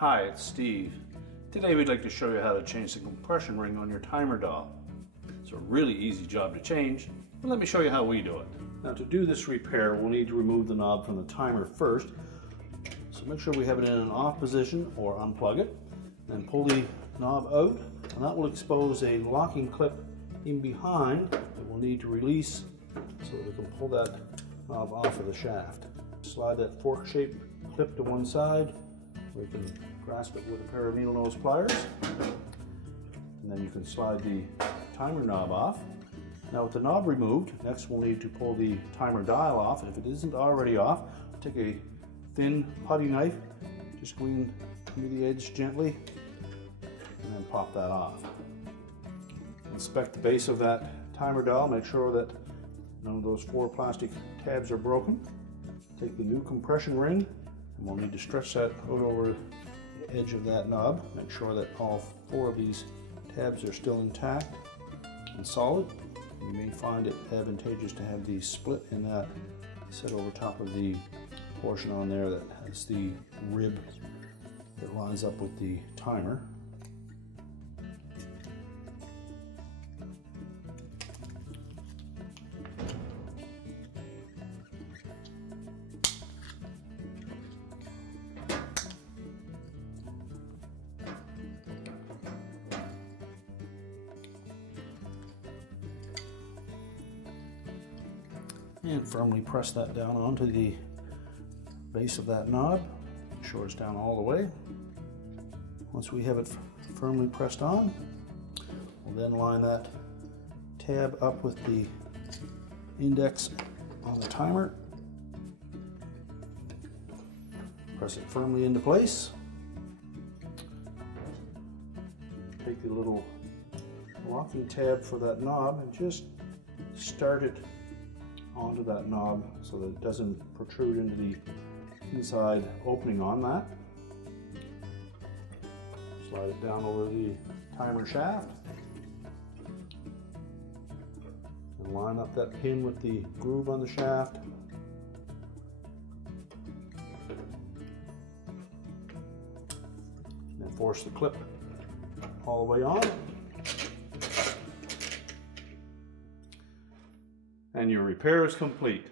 Hi, it's Steve. Today we'd like to show you how to change the compression ring on your timer dial. It's a really easy job to change, but let me show you how we do it. Now to do this repair, we'll need to remove the knob from the timer first. So make sure we have it in an off position or unplug it. Then pull the knob out, and that will expose a locking clip in behind that we'll need to release so that we can pull that knob off of the shaft. Slide that fork-shaped clip to one side. We can grasp it with a pair of needle nose pliers, and then you can slide the timer knob off. Now with the knob removed, next we'll need to pull the timer dial off, and if it isn't already off, take a thin putty knife, just go in under the edge gently, and then pop that off. Inspect the base of that timer dial, make sure that none of those four plastic tabs are broken. Take the new compression ring, and we'll need to stretch that out over the edge of that knob. Make sure that all four of these tabs are still intact and solid. You may find it advantageous to have these split in that set over top of the portion on there that has the rib that lines up with the timer. And firmly press that down onto the base of that knob. Make sure it's down all the way. Once we have it firmly pressed on, we'll then line that tab up with the index on the timer. Press it firmly into place. Take the little locking tab for that knob and just start it onto that knob so that it doesn't protrude into the inside opening on that. Slide it down over the timer shaft and line up that pin with the groove on the shaft. And then force the clip all the way on. And your repair is complete.